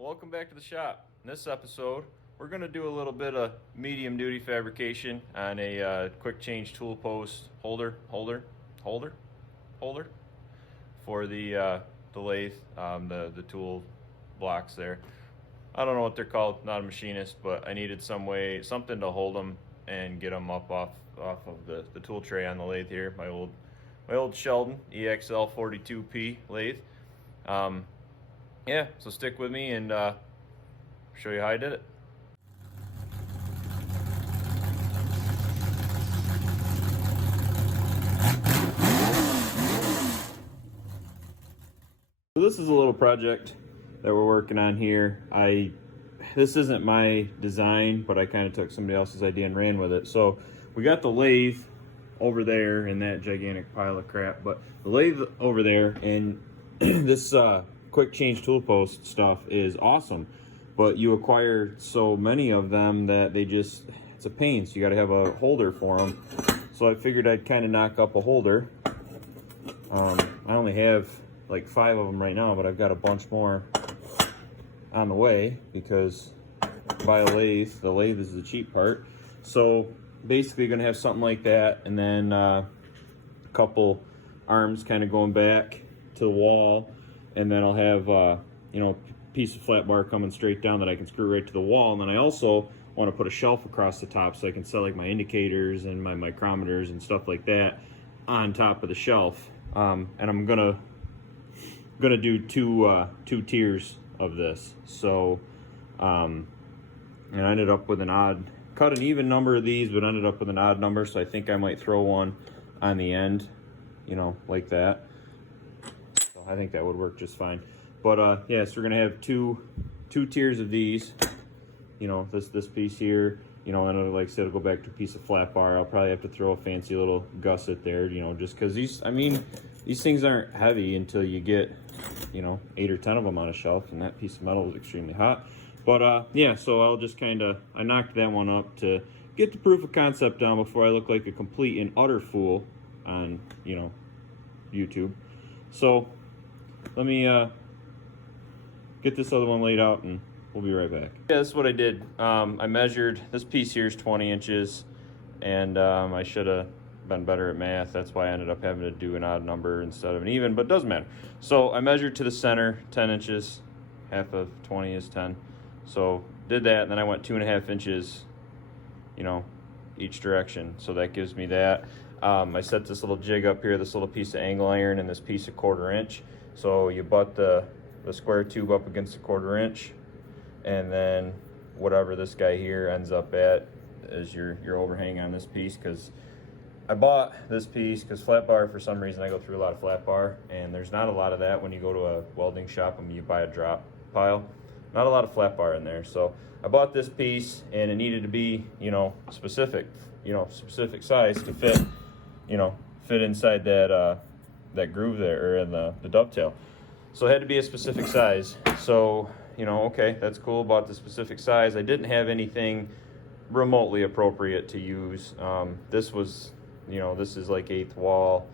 welcome back to the shop. In this episode, we're going to do a little bit of medium duty fabrication on a quick change tool post holder for the lathe, the tool blocks there. I don't know what they're called, not a machinist, but I needed something to hold them and get them up off of the tool tray on the lathe here. My old Sheldon EXL 42P lathe. Yeah, so stick with me and show you how I did it. So this is a little project that we're working on here. This isn't my design, but I kind of took somebody else's idea and ran with it. So we got the lathe over there in that gigantic pile of crap, but the lathe over there, and this quick change tool post stuff is awesome, but you acquire so many of them that it's a pain, so you got to have a holder for them. So I figured I'd kind of knock up a holder. I only have like 5 of them right now, but I've got a bunch more on the way because buy a lathe. The lathe is the cheap part. So basically gonna have something like that, and then a couple arms kind of going back to the wall, and then I'll have piece of flat bar coming straight down that I can screw right to the wall. And then I also want to put a shelf across the top so I can set like my indicators and my micrometers and stuff like that on top of the shelf. And I'm gonna do two tiers of this. So and I ended up with cut an even number of these, but ended up with an odd number, so I think I might throw one on the end, like that. So I think that would work just fine. But yeah, so we're gonna have two tiers of these. This piece here, and like I said, it'll go back to a piece of flat bar. I'll probably have to throw a fancy little gusset there, just because these things aren't heavy until you get 8 or 10 of them on a shelf, and that piece of metal is extremely hot. But yeah, so I'll just I knocked that one up to get the proof of concept down before I look like a complete and utter fool on YouTube. So let me get this other one laid out and we'll be right back. Yeah, this is what I did. I measured, this piece here is 20 inches, and I should have been better at math. That's why I ended up having to do an odd number instead of an even, but it doesn't matter. So I measured to the center, 10 inches, half of 20 is 10. So did that, and then I went 2.5 inches, each direction. So that gives me that. I set this little jig up here, this little piece of angle iron and this piece of 1/4 inch. So you butt the square tube up against the 1/4 inch, and then whatever this guy here ends up at is your overhang on this piece. Because I bought this piece because flat bar, for some reason I go through a lot of flat bar, and there's not a lot of that when you go to a welding shop and you buy a drop pile. Not a lot of flat bar in there. So I bought this piece, and it needed to be specific size to fit inside that groove there, or in the dovetail. So it had to be a specific size. So okay, that's cool. Bought the specific size. I didn't have anything remotely appropriate to use. This was, this is like 1/8 wall,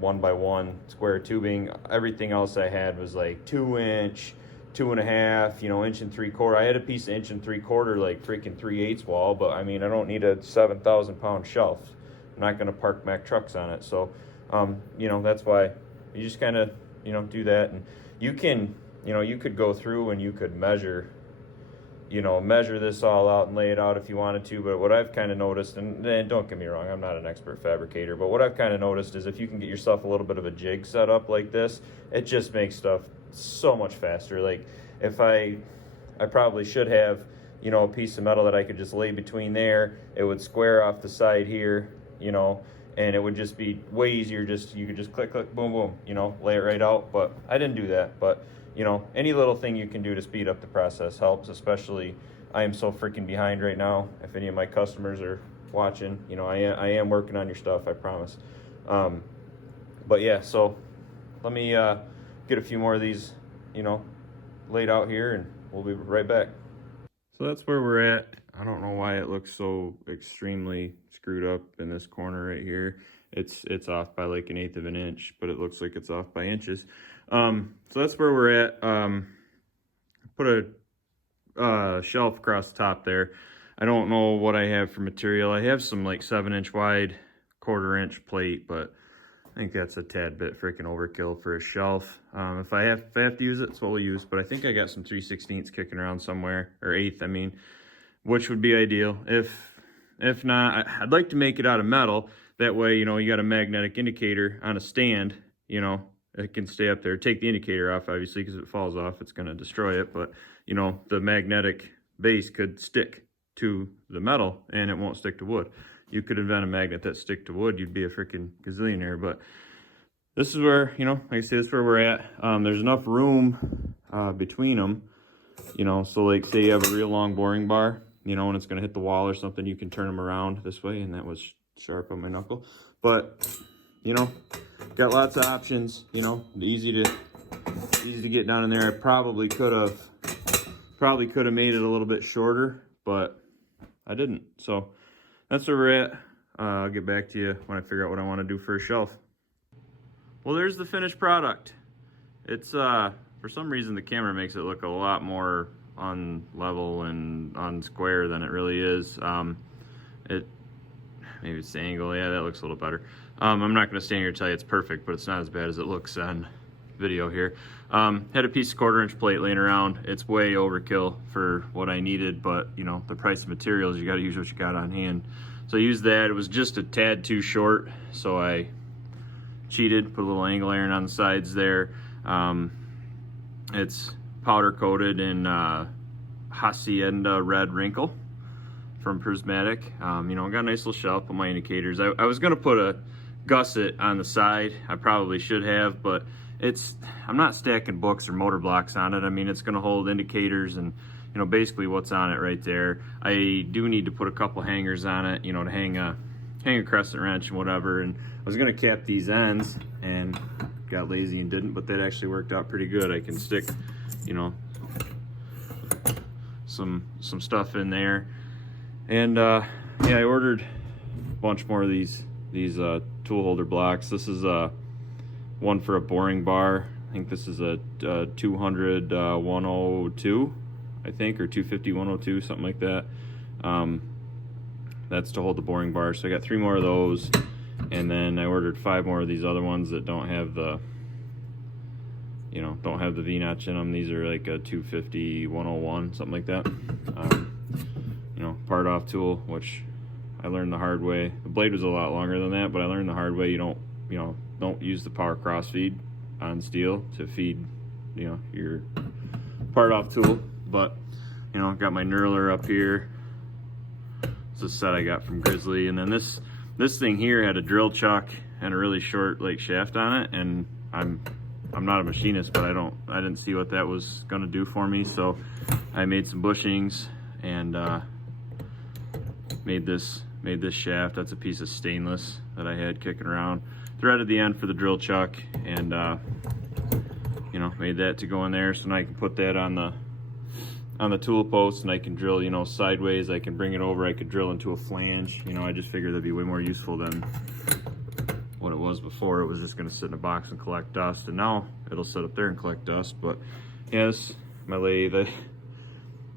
1x1 square tubing. Everything else I had was like 2 inch, 2.5, 1 3/4. I had a piece of 1 3/4, like freaking 3/8 wall, but I don't need a 7,000 pound shelf. I'm not going to park Mack trucks on it. So, that's why you just kind of, do that. And you can, you could go through and you could measure this all out and lay it out if you wanted to. But what I've kind of noticed, and don't get me wrong, I'm not an expert fabricator, but what I've kind of noticed is if you can get yourself a little bit of a jig set up like this, it just makes stuff so much faster. Like if I probably should have, a piece of metal that I could just lay between there. It would square off the side here, and it would just be way easier. You could just click, click, boom, boom, lay it right out. But I didn't do that. But any little thing you can do to speed up the process helps. Especially, I am so freaking behind right now. If any of my customers are watching, I am working on your stuff, I promise. But yeah, so let me get a few more of these, laid out here, and we'll be right back. So that's where we're at. I don't know why it looks so extremely screwed up in this corner right here. It's off by like 1/8 of an inch, but it looks like it's off by inches. So that's where we're at. Put a shelf across the top there. I don't know what I have for material. I have some like 7-inch wide, 1/4-inch plate, but I think that's a tad bit freaking overkill for a shelf. If I have to use it, it's what we'll use. But I think I got some 3/16 kicking around somewhere, or 1/8, I mean, which would be ideal. If not, I'd like to make it out of metal. That way, you know, you got a magnetic indicator on a stand, you know, it can stay up there. Take the indicator off, obviously, because if it falls off, it's going to destroy it. But, you know, the magnetic base could stick to the metal and it won't stick to wood. You could invent a magnet that stick to wood, you'd be a freaking gazillionaire. But this is where, you know, like I say, this is where we're at. There's enough room between them, you know, so like say you have a real long boring bar, you know, and it's going to hit the wall or something, you can turn them around this way. And that was sharp on my knuckle. But, you know, got lots of options, you know, easy to get down in there. I probably could have made it a little bit shorter, but I didn't. So that's where we're at. I'll get back to you when I figure out what I want to do for a shelf. Well, there's the finished product. It's for some reason the camera makes it look a lot more on level and on square than it really is. Maybe it's the angle. Yeah, that looks a little better. I'm not going to stand here and tell you it's perfect, but it's not as bad as it looks on video here. Had a piece of 1/4-inch plate laying around. It's way overkill for what I needed, but you know, the price of materials, you got to use what you got on hand. So I used that. It was just a tad too short, so I cheated, put a little angle iron on the sides there. It's powder coated in Hacienda Red Wrinkle from Prismatic. You know, I got a nice little shelf, put my indicators. I was gonna put a gusset on the side. I probably should have, but I'm not stacking books or motor blocks on it. I mean, it's gonna hold indicators and, you know, basically what's on it right there. I do need to put a couple hangers on it, you know, to hang a crescent wrench and whatever. And I was gonna cap these ends and got lazy and didn't, but that actually worked out pretty good. I can stick, you know, some stuff in there. And yeah, I ordered a bunch more of these tool holder blocks. This is one for a boring bar. I think this is a 200 102, I think, or 250 102, something like that. That's to hold the boring bar. So I got 3 more of those, and then I ordered 5 more of these other ones that don't have the, you know, don't have the V-notch in them. These are like a 250 101, something like that. You know, part off tool, which I learned the hard way. The blade was a lot longer than that, but I learned the hard way. You don't use the power cross feed on steel to feed, you know, your part off tool. But, you know, I've got my knurler up here. It's a set I got from Grizzly. And then this thing here had a drill chuck and a really short like shaft on it. And I'm not a machinist, but I didn't see what that was gonna do for me. So I made some bushings and made this shaft. That's a piece of stainless that I had kicking around. Threaded the end for the drill chuck, and you know, made that to go in there. So now I can put that on the tool post, and I can drill, you know, sideways. I can bring it over. I could drill into a flange. You know, I just figured that'd be way more useful than what it was before. It was just gonna sit in a box and collect dust, and now it'll sit up there and collect dust. But yeah, this is my lathe. I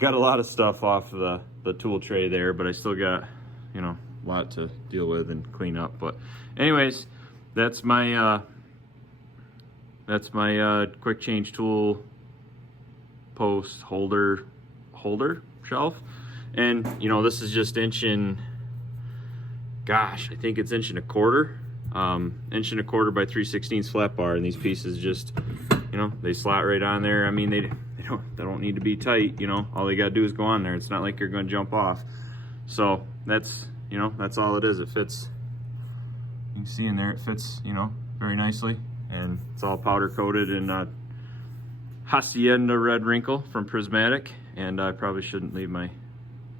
got a lot of stuff off of the tool tray there, but I still got, you know, a lot to deal with and clean up. But anyways, that's my quick change tool post holder shelf. And you know, this is just I think it's 1.25 1.25 by 3/16 flat bar, and these pieces just, you know, they slot right on there. I mean, they don't need to be tight, you know, all they gotta do is go on there. It's not like you're gonna jump off. So that's, you know, that's all it is. It fits, you can see in there, it fits, you know, very nicely, and it's all powder coated in Hacienda Red Wrinkle from Prismatic. And I probably shouldn't leave my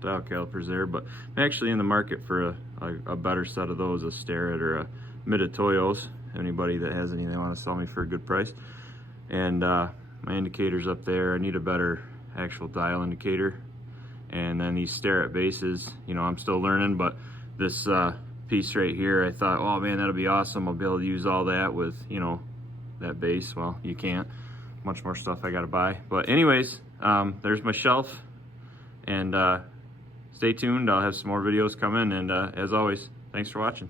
dial calipers there, but I'm actually in the market for a better set of those, a Starrett or a Mitutoyo's. Anybody that has any they want to sell me for a good price. And my indicator's up there. I need a better actual dial indicator. And then these Starrett bases, you know, I'm still learning, but this piece right here, I thought, oh man, that'll be awesome. I'll be able to use all that with, you know, that base. Well, you can't. Much more stuff I gotta buy. But anyways, there's my shelf. And stay tuned. I'll have some more videos coming. And as always, thanks for watching.